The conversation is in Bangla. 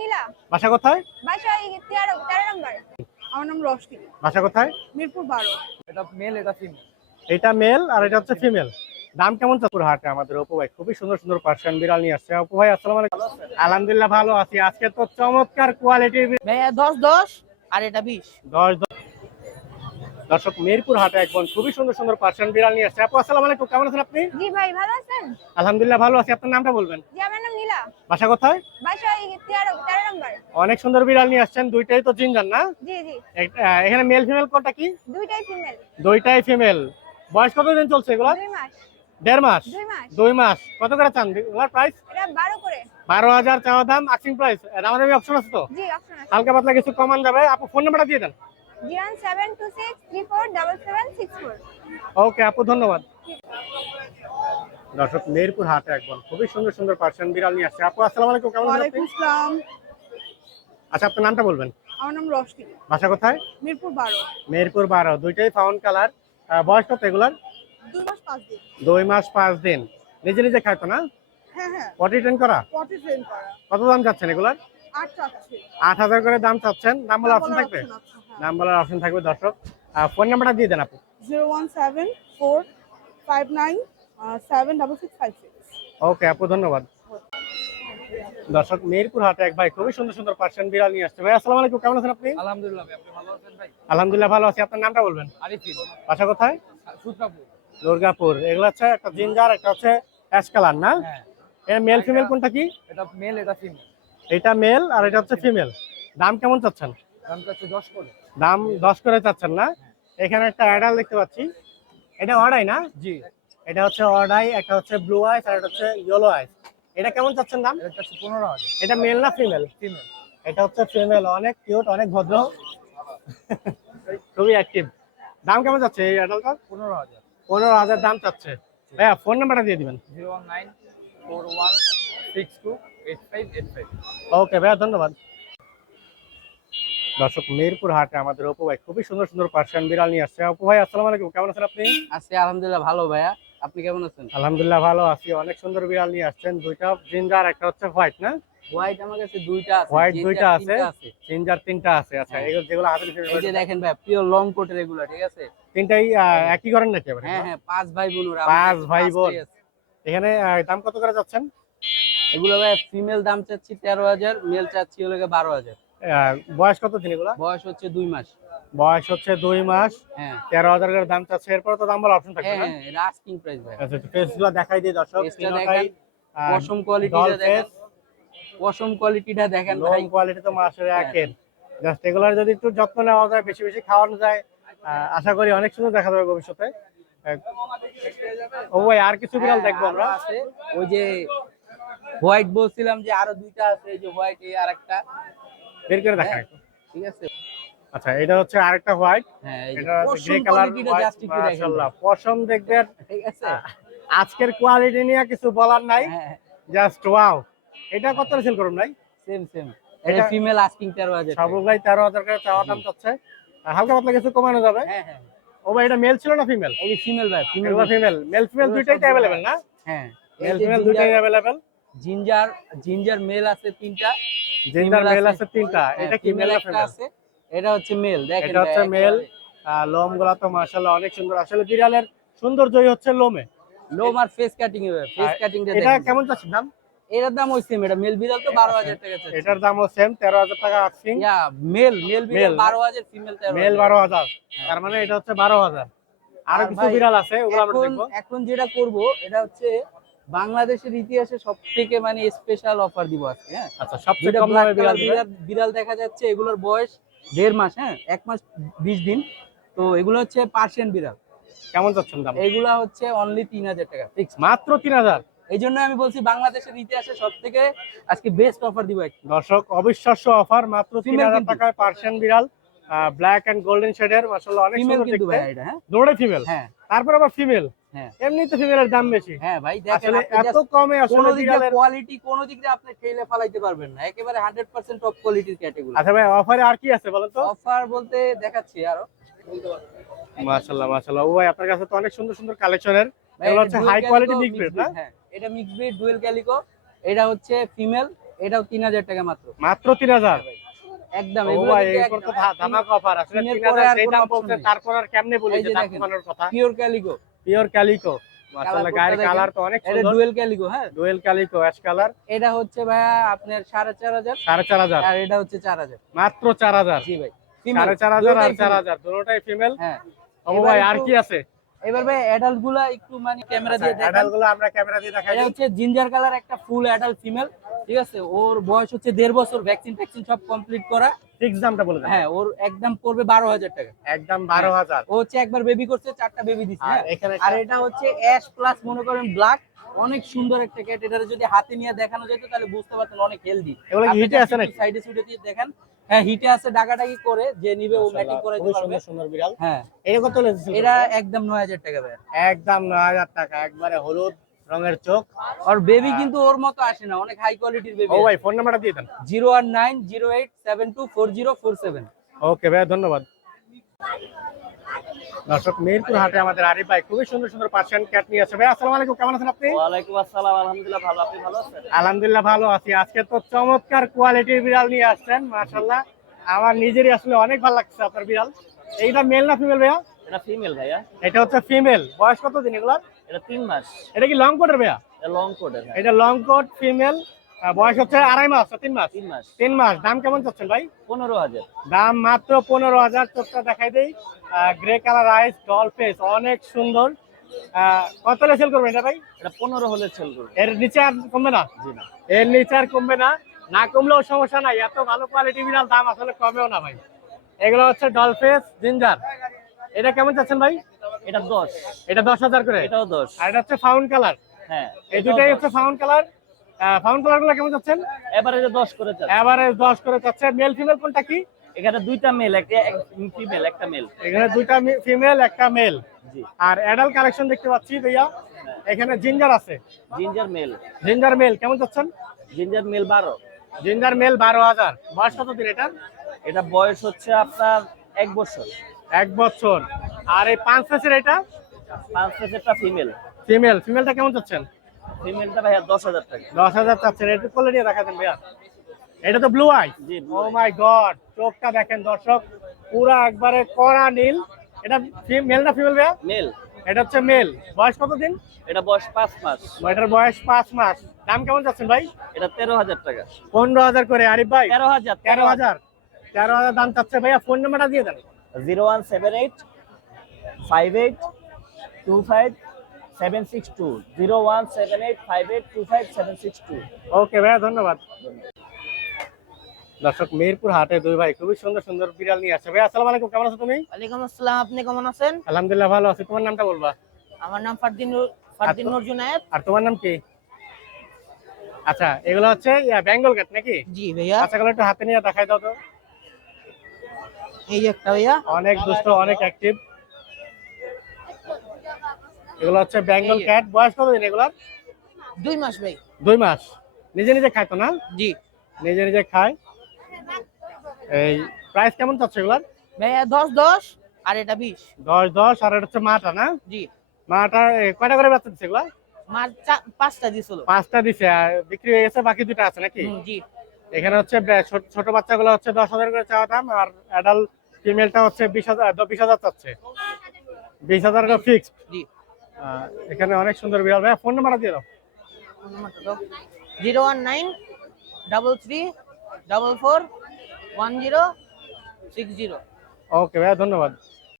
নীলা? বাসা কোথায়? বাসা এই তেরো তেরো নম্বর। আমার নাম রশ্মি। বাসা কোথায়? মিরপুর বারো। এটা মেল এটা ফিমেল এটা মেল আর এটা হচ্ছে ফিমেল দাম কেমন চাপুর হাটে আমাদের অপু ভাই খুবই সুন্দর সুন্দর পার্সিয়ান বিড়াল নিয়ে আসছে। অপু ভাই আসসালামু আলাইকুম। আলহামদুলিল্লাহ ভালো আছি। আজকে তো চমৎকার কোয়ালিটির দশ দশ আর এটা বিশ। দশ দশ। দর্শক মিরপুর হাটে একজন খুবই সুন্দর সুন্দর পার্সিয়ান বিড়াল নিয়ে আসছে। আপু আসসালামু আলাইকুম কেমন আছেন আপনি? জি ভাই ভালো আছেন? আলহামদুলিল্লাহ ভালো আছি। আপনার নামটা বলবেন? জি আমার নাম নীলা। বাসা কোথায়? বাসা এই তেরো তেরো নম্বর। অনেক সুন্দর বিড়াল নিয়ে আসছেন দুইটাই তো জিঞ্জার না? জি জি। এখানে মেল ফিমেল কোনটা কি? দুইটাই ফিমেল দুইটাই ফিমেল বয়স কতদিন চলছে এগুলো? দুই মাস। দেড় মাস? দুই মাস। কত করে চান? ওনার প্রাইস এটা বারো হাজার চাওয়া দাম আক্সিং প্রাইস আমাদের অপশন আছে তো? জি অপশন আছে। হালকা পাতলা কিছু কমান যাবে। আপু ফোন নাম্বারটা দিয়ে দেন। ওকে আপু ধন্যবাদ। দর্শক মেহেরপুর হাটে একবার খুবই সুন্দর সুন্দর পার্সিয়ান বিড়াল নিয়ে আসছে। আপু আসসালামু আলাইকুম কেমন আছেন ওয়ালাইকুম আসসালাম। আচ্ছা আপনার নামটা বলবেন? আমার নাম রশনি বাসা কোথায়? মিরপুর বারো। মেহেরপুর বারো দুইটাই ফাউন্ড কালার। বয়স কত এগুলার? দুই মাস পাঁচ দিন। দুই মাস পাঁচ দিন। নিজে নিজে খাইতো না? হ্যাঁ হ্যাঁ। পটি ট্রেন করা? পটি ট্রেন করা। কত দাম চাচ্ছেন এগুলার? আট চাচ্ছি আট হাজার করে দাম চাচ্ছেন। দাম বলার অপশন থাকবে। নাম বলার অপশন থাকবে দর্শক। ফোন নাম্বারটা দিয়ে দেন আপনি zero one seven four five nine seven double six five six okay আপু ধন্যবাদ। দর্শক মেহেরপুর হাটে এক ভাই খুবই সুন্দর সুন্দর পার্সিয়ান বিড়াল নিয়ে আসছে। ভাই আসসালামু আলাইকুম কেমন আছেন আপনি? আলহামদুলিল্লাহ ভাই আপনি ভালো আছেন ভাই? আলহামদুলিল্লাহ ভালো আছি। আপনার নামটা বলবেন? আরিফিন। বাসা কোথায়? সুত্রাপুর দুর্গাপুর। এগুলো হচ্ছে একটা জিঞ্জার একটা হচ্ছে অ্যাশ কালার না? হ্যাঁ। এর মেল ফিমেল কোনটা কি? এটা মেল এটা ফিমেল এটা মেল আর এটা হচ্ছে ফিমেল দাম কেমন চাচ্ছেন? দামটা হচ্ছে দশ করে। দাম দশ করে চাচ্ছেন না। এখানে একটা অ্যাডাল দেখতে পাচ্ছি। এটা অর্ডাই না? জি। এটা হচ্ছে অর্ডাই একটা হচ্ছে ব্লু আইস আর এটা হচ্ছে ইয়েলো আইস। এটা কেমন চাচ্ছেন দাম? এটা হচ্ছে পনেরো হাজার। এটা মেল না ফিমেল? ফিমেল। এটা হচ্ছে ফিমেল অনেক কিউট অনেক ভদ্র। খুবই অ্যাক্টিভ। দাম কেমন যাচ্ছে এই অ্যাডালটা পনেরো হাজার। পনেরো হাজার দাম চাচ্ছে। ভাইয়া ফোন নাম্বারটা দিয়ে দিবেন। Zero one nine four one six two eight five eight five. Okay ভাইয়া ধন্যবাদ। দর্শক মিরপুর হাটে আমাদের অপু ভাই খুবই সুন্দর সুন্দর পার্সিয়ান বিড়াল নিয়ে আসছে। অপু ভাই আসসালামু আলাইকুম কেমন আছেন আপনি? আছি আলহামদুলিল্লাহ ভালো ভাইয়া আপনি কেমন আছেন? আলহামদুলিল্লাহ ভালো আছি অনেক সুন্দর বিড়াল নিয়ে আসছেন দুইটা জিঞ্জার একটা হচ্ছে হোয়াইট না? হোয়াইট আমার কাছে দুইটা আছে হোয়াইট দুইটা আছে তিনটা আছে। জিঞ্জার তিনটা আছে আচ্ছা হ্যাঁ। এগুলো যেগুলো হাতের এই যে দেখেন ভাই পিওর লং কোটের এগুলো ঠিক আছে? তিনটাই একই করেন নাকি এবারে হ্যাঁ হ্যাঁ পাঁচ ভাই বোন পাঁচ ভাই বোন। এখানে দাম কত করে যাচ্ছেন? এগুলো ভাই ফিমেল দাম চাচ্ছি তেরো হাজার মেল চাচ্ছি হলো বারো হাজার। বয়স কত দিন এগুলা? বয়স হচ্ছে দুই মাস। বয়স হচ্ছে দুই মাস। হ্যাঁ। তেরো হাজার করে দাম চাচ্ছে। এরপরে তো দাম বলার অপশন থাকবে হ্যাঁ না হ্যাঁ প্রাইস ভাই। আচ্ছা দেখাই দিই দর্শক। পশম কোয়ালিটিটা দেখেন। পশম কোয়ালিটিটা দেখেন ভাই। কোয়ালিটি তো মাসের হ্যাঁ। একের। জাস্ট এগুলার যদি একটু যত্ন নেওয়া যায় বেশি বেশি খাওয়ানো যায় আশা করি অনেক সুন্দর দেখা যাবে ভবিষ্যতে। ও ভাই আর কিছু বিড়াল দেখব আমরা? ওই যে হোয়াইট বলছিলাম যে আরও দুইটা আছে এই যে হোয়াইট এই আরেকটা। বের করে দেখাই ঠিক আছে। আচ্ছা এটা হচ্ছে আরেকটা হোয়াইট। হ্যাঁ এটা গ্রে কালার মাশাআল্লাহ পশম দেখবেন। ঠিক আছে। আজকের কোয়ালিটি নিয়ে কিছু বলার নাই। হ্যাঁ জাস্ট ওয়াও এটা কত সেল করুন নাই সেম সেম এটা- ফিমেল আস্কিং 13000 টাকা। সবগুলাই তেরো হাজার করে চাওয়া দাম আর হালকা পাতলা কিছু কমানো যাবে? হ্যাঁ হ্যাঁ। ও ভাই এটা মেল ছিল না ফিমেল এই ফিমেল ভাই ফিমেল এগুলো ফিমেল মেল ফিমেল দুইটাই অ্যাভেলেবেল না? হ্যাঁ। মেল ফিমেল দুইটাই অ্যাভেলেবেল জিঞ্জার জিঞ্জার মেল আছে তিনটা। জেন্ডার মেল আছে। তিনটা। এটা কি মেল আছে এটা হচ্ছে মেল দেখেন এটা হচ্ছে মেল লোমগুলা তো মাশাআল্লাহ অনেক সুন্দর। আসলে বিড়ালের সৌন্দর্যই হচ্ছে লোমে। লোম আর ফেস কাটিং এ ফেস কাটিং এটা কেমন চাচ্ছেন দাম? এটার দাম ওই সেম এটা মেল বিড়াল তো 12000 টাকা চাচ্ছে। এটার দামও সেম তেরো হাজার টাকা আক্সিং ইয়া মেল মেল বিড়াল Male। 12000 ফিমেল 13000 মেল বারো হাজার। তার মানে এটা হচ্ছে বারো হাজার। আরও আর কিছু বিড়াল আছে ওগুলো আমরা দেখব। এখন যেটা করব এটা হচ্ছে বাংলাদেশের ইতিহাসে সব থেকে মানে স্পেশাল অফার দিব আজকে হ্যাঁ? আচ্ছা সবচেয়ে কম দামে বিড়াল বিড়াল দেখা যাচ্ছে এগুলোর বয়স দেড় মাস হ্যাঁ? এক মাস বিশ দিন। তো এগুলো হচ্ছে পার্সিয়ান বিড়াল। কেমন চাচ্ছেন দাম? এগুলা হচ্ছে অনলি তিন হাজার টাকা ফিক্স মাত্র তিন হাজার? এই জন্য আমি বলছি বাংলাদেশের ইতিহাসে সব থেকে আজকে বেস্ট অফার দিব দর্শক অবিশ্বাস্য অফার মাত্র তিন হাজার টাকায় পার্সিয়ান বিড়াল। ব্ল্যাক এন্ড গোল্ডেন শেডের মাশাআল্লাহ অনেক সুন্দর কিন্তু দেখতে। ভাই এটা হ্যাঁ? দৌড়ে ফিমেল হ্যাঁ। তারপর আবার ফিমেল হ্যাঁ। এমনি তো ফিমেলের দাম বেশি। হ্যাঁ ভাই দেখেন এত কমে আসলে দিক বিড়ালের কোয়ালিটি কোনো দিক দিয়ে আপনি ঠেলে ফালাইতে পারবেন না। একেবারে হান্ড্রেড পার্সেন্ট টপ কোয়ালিটির ক্যাটাগরি আচ্ছা ভাই অফারে আর কি আছে বলেন তো? অফার বলতে দেখাচ্ছি আরও। মাশাআল্লাহ মাশাআল্লাহ। ও ভাই আপনার কাছে তো অনেক সুন্দর সুন্দর কালেকশনের ভাই, এগুলো হচ্ছে হাই কোয়ালিটি মিক্স ব্রিড না? হ্যাঁ। এটা মিক্স ব্রিড ডুয়েল ক্যালিকো এটা হচ্ছে ফিমেল এটাও তিন হাজার টাকা মাত্র। মাত্র তিন হাজার। একদম তো ধামাকা অফার আসলে হাজার আর যেই কোনো দাম option তারপর আর কেমনে বলি যে যে দাম কমানোর কথা? পিওর ক্যালিকো পিওর ক্যালিকো মাশাআল্লাহ গায়ের কালার তো অনেক এটা ডুয়েল ক্যালিকো হ্যাঁ? ডুয়েল ক্যালিকো অ্যাশ কালার এটা হচ্ছে ভাইয়া আপনার সাড়ে চার হাজার। সাড়ে চার হাজার। আর এটা হচ্ছে চার হাজার। মাত্র চার হাজার। জি ভাই সাড়ে চার হাজার আর দুটোই চার female। হাজার দুটোটাই ফিমেল হ্যাঁ। ও ভাই আর কি আছে? এবার ভাই অ্যাডাল্টগুলা একটু মানে ক্যামেরা দিয়ে দেখেন। অ্যাডাল্টগুলো আমরা ক্যামেরা দিয়ে দেখাই এটা হচ্ছে জিঞ্জার কালার একটা ফুল অ্যাডাল্ট ফিমেল ঠিক আছে? ওর বয়স হচ্ছে দেড় বছর ভ্যাকসিন ট্যাকসিন সব কমপ্লিট করা। ফিক্স দামটা বলে হ্যাঁ ওর একদম পড়বে বারো হাজার টাকা। একদম বারো হাজার। ও হচ্ছে একবার বেবি করছে চারটা বেবি দিছে আর হ্যাঁ। এটা হচ্ছে অ্যাশ প্লাস মনে করেন ব্ল্যাক অনেক সুন্দর একটা ক্যাট এটা যদি হাতে নিয়ে দেখানো যেত তাহলে বুঝতে পারতেন অনেক হেলদি এগুলো হিটে আছে নাকি? সাইডে সুইডে দিয়ে দেখেন। হ্যাঁ হিটে আছে ডাকাডাকি করে যে নিবে ও ম্যাটিং করে দিতে পারবে। সুন্দর সুন্দর বিড়াল। হ্যাঁ। এটা কত লেগেছে এটা একদম নয় হাজার টাকা ভাই একদম নয় হাজার টাকা একবারে হলুদ। রঙের চোখ। আর বেবি কিন্তু ওর মতো আসে না অনেক হাই কোয়ালিটির বেবি ও ভাই ফোন নাম্বারটা দিয়ে দেন। Zero one nine zero eight seven two four zero four seven okay ভাইয়া ধন্যবাদ। দর্শক মিরপুর হাটে আমাদের আরিফ ভাই খুবই সুন্দর সুন্দর পার্সিয়ান ক্যাট নিয়ে আছে ভাই আসসালামু আলাইকুম কেমন আছেন আপনি? ওয়ালাইকুম আসসালাম আলহামদুলিল্লাহ ভালো। আপনি ভালো আছেন? আলহামদুলিল্লাহ ভালো আছি। আজকে তো চমৎকার কোয়ালিটির বিড়াল নিয়ে আসছেন মাশাআল্লাহ। আমার নিজেরই আসলে অনেক ভালো লাগছে আপনার বিড়াল। এইটা মেল না ফিমেল ভাইয়া? এটা ফিমেল ভাইয়া। এটা হচ্ছে ফিমেল বয়স কত দিন এগুলার? এটা তিন মাস। এটা কি লং কোটের ভাইয়া? এটা লং হ্যাঁ। এটা লং কোট ফিমেল বয়স হচ্ছে আড়াই মাস তিন মাস? তিন মাস। তিন মাস। দাম কেমন চাচ্ছেন ভাই? পনেরো হাজার। দাম মাত্র পনেরো হাজার চোখটা দেখাই দেই। Grey colour eyes doll face অনেক সুন্দর। কত সেল করবেন এটা ভাই? এটা পনেরো হলে সেল করবে এর নিচে আর কমবে না? জি না। এর নিচে আর কমবে না। না কমলেও সমস্যা নাই। এত ভালো কোয়ালিটি বিড়াল দাম আসলে কমেও না ভাই। এগুলো হচ্ছে ডল ফেস জিঞ্জার এটা কেমন চাচ্ছেন ভাই? এটা দশ। এটা দশ হাজার করে? এটাও দশ। আর এটা হচ্ছে ফাউন্ড কালার। হ্যাঁ এই দুটাই হচ্ছে ফাউন্ড কালার। ফাউন্ড কালারগুলো কেমন চাচ্ছেন এবারে যে দশ করে চাচ্ছে এবারে দশ করে চাচ্ছে মেল ফিমেল কোনটা কি? এখানে দুইটা মেল একটা ফিমেল একটা মেল। এখানে দুইটা ফিমেল একটা মেল। জি। আর অ্যাডাল্ট কালেকশন দেখতে পাচ্ছি ভাইয়া। এখানে জিঞ্জার আছে। Ginger male. জিঞ্জার মেল কেমন চাচ্ছেন জিঞ্জার মেল বারো। জিঞ্জার মেল বারো হাজার। বয়স কত দিন এটা এটা বয়স হচ্ছে আপনার এক বছর। এক বছর। আর এই পাঁচ ফেসের এটা? পাঁচ পেসেরটা ফিমেল ফিমেল ফিমেলটা কেমন চাচ্ছেন? ফিমেলটা ভাইয়া দশ হাজার টাকা। দশ হাজার চাচ্ছেন। এটা কোলে নিয়ে দেখা দেন ভাইয়া। এটা তো ব্লু আই জি ও মাই গড চোখটা দেখেন দর্শক পুরা একবারে কড়া নীল। এটা মেল না ফিমেল ভাইয়া? মেল এটা হচ্ছে মেল বয়স কত দিন এটা বয়স পাঁচ মাস। এটার বয়স পাঁচ মাস। দাম কেমন যাচ্ছেন ভাই? এটা তেরো হাজার টাকা। পনেরো হাজার করে আরিফ ভাই। তেরো হাজার তেরো হাজার। তেরো হাজার দাম চাচ্ছে ভাইয়া। ফোন নাম্বারটা দিয়ে দেন। Zero one seven eight five eight two five seven six two zero one seven eight five eight two five seven six two. Okay ভাইয়া ধন্যবাদ। দর্শক মিরপুর হাটে দুই ভাই খুবই সুন্দর সুন্দর বিড়াল নিয়ে আসছে। ভাই আসসালামু আলাইকুম কেমন আছো তুমি? ওয়ালাইকুম আসসালাম আপনি কেমন আছেন? আলহামদুলিল্লাহ ভালো আছি। তোমার নামটা বলবা। আমার নাম ফারদিন ফারদিন। নূর জুনায়েদ আর তোমার নাম কি? আচ্ছা এগুলো হচ্ছে বেঙ্গল ক্যাট নাকি? জি ভাইয়া। আচ্ছা এগুলো একটু হাতে নিয়ে দেখাই দাও তো। এই একটা ভাইয়া। অনেক দুষ্ট অনেক অ্যাক্টিভ এগুলো হচ্ছে বেঙ্গল ক্যাট। বয়স কত দিন এগুলার? দুই মাস ভাই। দুই মাস। নিজে নিজে খায় তো না? জি। নিজে নিজে খায়। এই প্রাইস কেমন চাচ্ছে এগুলার? ভাইয়া দশ দশ আর এটা বিশ। দশ দশ আর এটা হচ্ছে মাটা না? জি। মাটা কয়টা করে বাচ্চা দিচ্ছে এগুলা? মার পাঁচটা দিছিল। পাঁচটা দিছে আর বিক্রি হয়ে গেছে বাকি দুটো আছে নাকি? জি। এখানে হচ্ছে ছোট- ছোট বাচ্চাগুলো হচ্ছে দশ হাজার করে চাওয়া দাম আর অ্যাডাল্ট ফিমেলটা হচ্ছে বিশ হাজার বিশ হাজার চাচ্ছে। বিশ হাজার ফিক্সড জি। এখানে অনেক সুন্দর বিড়াল। ভাই ফোন নাম্বার দিয়ে দাও। Zero one nine double three double four one zero six zero. Okay ভাইয়া ধন্যবাদ।